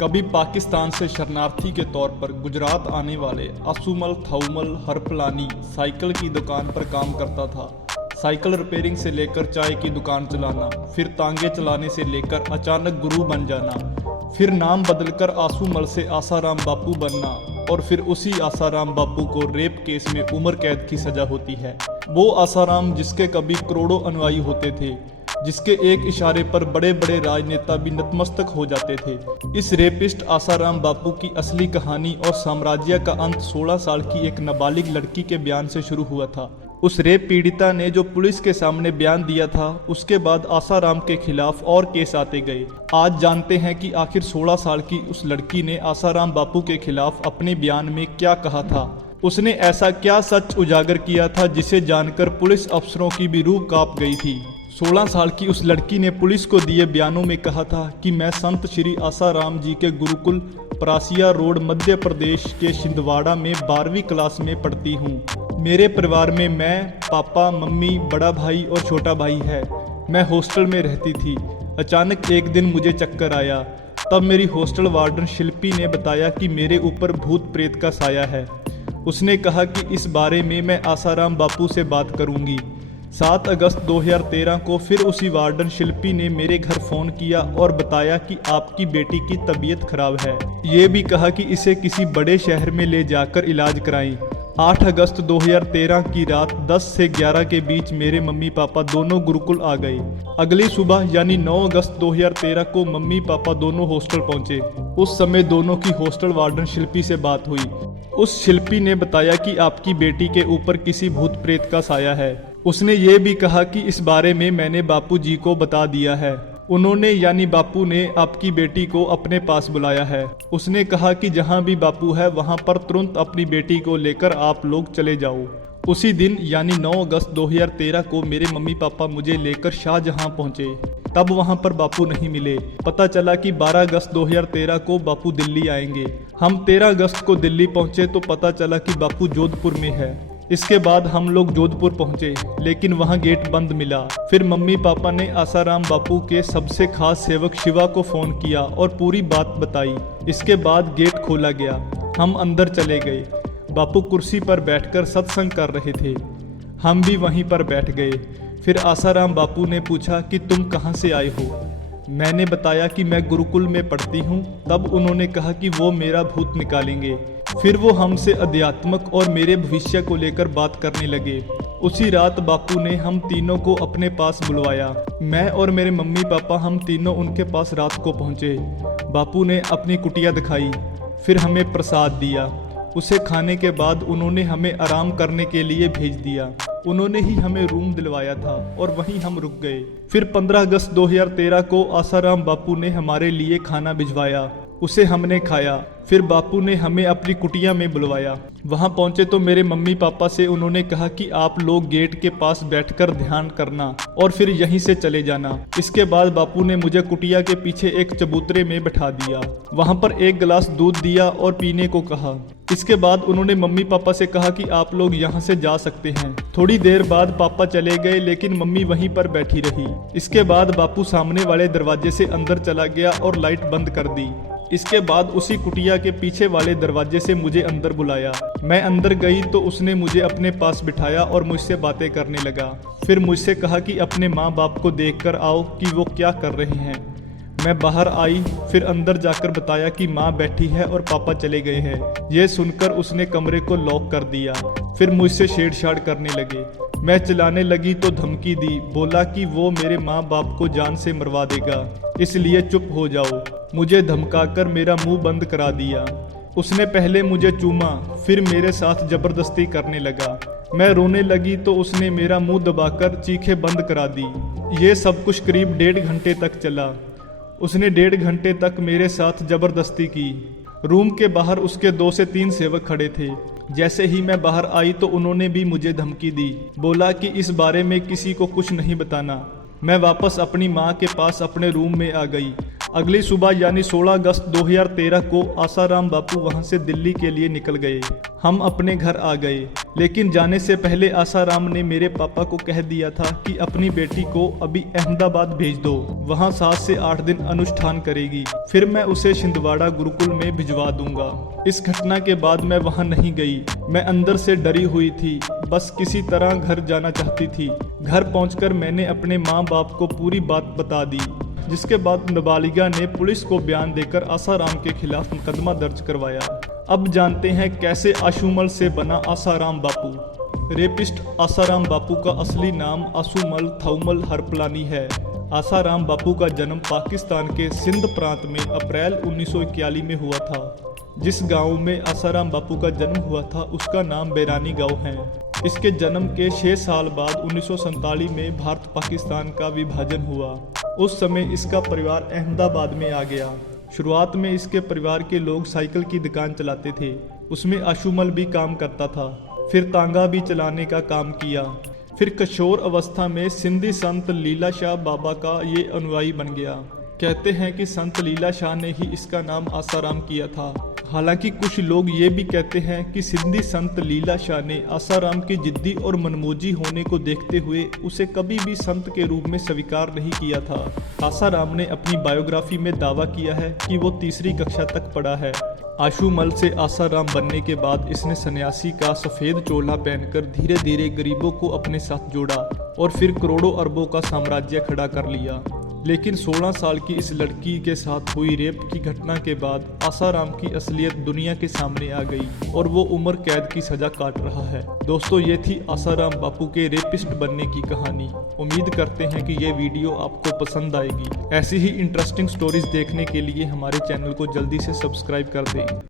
कभी पाकिस्तान से शरणार्थी के तौर पर गुजरात आने वाले असुमल थौमल हरपलानी साइकिल की दुकान पर काम करता था। साइकिल रिपेयरिंग से लेकर चाय की दुकान चलाना, फिर तांगे चलाने से लेकर अचानक गुरु बन जाना, फिर नाम बदलकर आसूमल से आसाराम बापू बनना और फिर उसी आसाराम बापू को रेप केस में उम्र कैद की सजा होती है। वो आसाराम जिसके कभी करोड़ों अनुयायी होते थे, जिसके एक इशारे पर बड़े बड़े राजनेता भी नतमस्तक हो जाते थे। इस रेपिस्ट आसाराम बापू की असली कहानी और साम्राज्य का अंत 16 साल की एक नाबालिग लड़की के बयान से शुरू हुआ था। उस रेप पीड़िता ने जो पुलिस के सामने बयान दिया था, उसके बाद आसाराम के खिलाफ और केस आते गए। आज जानते हैं कि आखिर 16 साल की उस लड़की ने आसाराम बापू के खिलाफ अपने बयान में क्या कहा था। उसने ऐसा क्या सच उजागर किया था जिसे जानकर पुलिस अफसरों की भी रूह कांप गई थी। 16 साल की उस लड़की ने पुलिस को दिए बयानों में कहा था कि मैं संत श्री आसाराम जी के गुरुकुल परासिया रोड मध्य प्रदेश के छिंदवाड़ा में 12वीं क्लास में पढ़ती हूँ। मेरे परिवार में मैं, पापा, मम्मी, बड़ा भाई और छोटा भाई है। मैं हॉस्टल में रहती थी। अचानक एक दिन मुझे चक्कर आया। तब मेरी हॉस्टल वार्डन शिल्पी ने बताया कि मेरे ऊपर भूत प्रेत का साया है। उसने कहा कि इस बारे में मैं आसाराम बापू से बात करूंगी। 7 अगस्त 2013 को फिर उसी वार्डन शिल्पी ने मेरे घर फ़ोन किया और बताया कि आपकी बेटी की तबीयत खराब है। ये भी कहा कि इसे किसी बड़े शहर में ले जाकर इलाज कराएं। 8 अगस्त 2013 की रात 10 से 11 के बीच मेरे मम्मी पापा दोनों गुरुकुल आ गए। अगली सुबह यानी 9 अगस्त 2013 को मम्मी पापा दोनों हॉस्टल पहुंचे। उस समय दोनों की हॉस्टल वार्डन शिल्पी से बात हुई। उस शिल्पी ने बताया कि आपकी बेटी के ऊपर किसी भूत प्रेत का साया है। उसने ये भी कहा कि इस बारे में मैंने बापू जी को बता दिया है। उन्होंने यानी बापू ने आपकी बेटी को अपने पास बुलाया है। उसने कहा कि जहाँ भी बापू है वहाँ पर तुरंत अपनी बेटी को लेकर आप लोग चले जाओ। उसी दिन यानी 9 अगस्त 2013 को मेरे मम्मी पापा मुझे लेकर शाहजहां पहुँचे। तब वहाँ पर बापू नहीं मिले। पता चला कि 12 अगस्त 2013 को बापू दिल्ली आएंगे। हम 13 अगस्त को दिल्ली पहुँचे तो पता चला कि बापू जोधपुर में है। इसके बाद हम लोग जोधपुर पहुंचे, लेकिन वहां गेट बंद मिला। फिर मम्मी पापा ने आसाराम बापू के सबसे खास सेवक शिवा को फोन किया और पूरी बात बताई। इसके बाद गेट खोला गया। हम अंदर चले गए। बापू कुर्सी पर बैठकर सत्संग कर रहे थे। हम भी वहीं पर बैठ गए। फिर आसाराम बापू ने पूछा कि तुम कहाँ से आए हो। मैंने बताया कि मैं गुरुकुल में पढ़ती हूँ। तब उन्होंने कहा कि वो मेरा भूत निकालेंगे। फिर वो हमसे अध्यात्मक और मेरे भविष्य को लेकर बात करने लगे। उसी रात बापू ने हम तीनों को अपने पास बुलवाया। मैं और मेरे मम्मी पापा हम तीनों उनके पास रात को पहुँचे। बापू ने अपनी कुटिया दिखाई, फिर हमें प्रसाद दिया। उसे खाने के बाद उन्होंने हमें आराम करने के लिए भेज दिया। उन्होंने ही हमें रूम दिलवाया था और वहीं हम रुक गए। फिर 15 अगस्त 2013 को आसाराम बापू ने हमारे लिए खाना भिजवाया। उसे हमने खाया। फिर बापू ने हमें अपनी कुटिया में बुलवाया। वहां पहुंचे तो मेरे मम्मी पापा से उन्होंने कहा कि आप लोग गेट के पास बैठकर ध्यान करना और फिर यहीं से चले जाना। इसके बाद बापू ने मुझे कुटिया के पीछे एक चबूतरे में बैठा दिया। वहां पर एक गिलास दूध दिया और पीने को कहा। इसके बाद उन्होंने मम्मी पापा से कहा कि आप लोग यहाँ से जा सकते हैं। थोड़ी देर बाद पापा चले गए, लेकिन मम्मी वहीं पर बैठी रही। इसके बाद बापू सामने वाले दरवाजे से अंदर चला गया और लाइट बंद कर दी। इसके बाद उसी कुटिया के पीछे वाले दरवाजे से मुझे अंदर बुलाया। मैं अंदर गई तो उसने मुझे अपने पास बिठाया और मुझसे बातें करने लगा। फिर मुझसे कहा कि अपने माँ बाप को देखकर आओ कि वो क्या कर रहे हैं। मैं बाहर आई। फिर अंदर जाकर बताया कि माँ बैठी है और पापा चले गए हैं। ये सुनकर उसने कमरे को लॉक कर दिया। फिर मुझसे छेड़छाड़ करने लगे। मैं चिल्लाने लगी तो धमकी दी। बोला कि वो मेरे माँ बाप को जान से मरवा देगा, इसलिए चुप हो जाओ। मुझे धमकाकर मेरा मुंह बंद करा दिया। उसने पहले मुझे चूमा, फिर मेरे साथ जबरदस्ती करने लगा। मैं रोने लगी तो उसने मेरा मुंह दबाकर चीखें बंद करा दी। ये सब कुछ करीब 1.5 घंटे तक चला। उसने 1.5 घंटे तक मेरे साथ जबरदस्ती की। रूम के बाहर उसके 2 से 3 सेवक खड़े थे। जैसे ही मैं बाहर आई तो उन्होंने भी मुझे धमकी दी। बोला कि इस बारे में किसी को कुछ नहीं बताना। मैं वापस अपनी माँ के पास अपने रूम में आ गई। अगली सुबह यानी 16 अगस्त 2013 को आसाराम बापू वहां से दिल्ली के लिए निकल गए। हम अपने घर आ गए, लेकिन जाने से पहले आसाराम ने मेरे पापा को कह दिया था कि अपनी बेटी को अभी अहमदाबाद भेज दो, वहां 7 से 8 दिन अनुष्ठान करेगी, फिर मैं उसे छिंदवाड़ा गुरुकुल में भिजवा दूंगा। इस घटना के बाद मैं वहां नहीं गई। मैं अंदर से डरी हुई थी, बस किसी तरह घर जाना चाहती थी। घर पहुंचकर मैंने अपने माँ बाप को पूरी बात बता दी, जिसके बाद नाबालिगा ने पुलिस को बयान देकर आसाराम के खिलाफ मुकदमा दर्ज करवाया। अब जानते हैं कैसे आशुमल से बना आसाराम बापू। रेपिस्ट आसाराम बापू का असली नाम आशुमल थाउमल हरपलानी है। आसाराम बापू का जन्म पाकिस्तान के सिंध प्रांत में अप्रैल 1941 में हुआ था। जिस गांव में आसाराम बापू का जन्म हुआ था उसका नाम बैरानी गांव है। इसके जन्म के 6 साल बाद 1947 में भारत पाकिस्तान का विभाजन हुआ। उस समय इसका परिवार अहमदाबाद में आ गया। शुरुआत में इसके परिवार के लोग साइकिल की दुकान चलाते थे, उसमें आशुमल भी काम करता था। फिर तांगा भी चलाने का काम किया। फिर किशोर अवस्था में सिंधी संत लीला शाह बाबा का ये अनुयायी बन गया। कहते हैं कि संत लीला शाह ने ही इसका नाम आसाराम किया था। हालांकि कुछ लोग ये भी कहते हैं कि सिंधी संत लीला शाह ने आसाराम की जिद्दी और मनमोजी होने को देखते हुए उसे कभी भी संत के रूप में स्वीकार नहीं किया था। आसाराम ने अपनी बायोग्राफी में दावा किया है कि वो 3री कक्षा तक पढ़ा है। आशुमल से आसाराम बनने के बाद इसने सन्यासी का सफ़ेद चोला पहनकर धीरे धीरे गरीबों को अपने साथ जोड़ा और फिर करोड़ों अरबों का साम्राज्य खड़ा कर लिया। लेकिन 16 साल की इस लड़की के साथ हुई रेप की घटना के बाद आसाराम की असलियत दुनिया के सामने आ गई और वो उम्र कैद की सजा काट रहा है। दोस्तों, ये थी आसाराम बापू के रेपिस्ट बनने की कहानी। उम्मीद करते हैं कि ये वीडियो आपको पसंद आएगी। ऐसी ही इंटरेस्टिंग स्टोरीज देखने के लिए हमारे चैनल को जल्दी से सब्सक्राइब कर दें।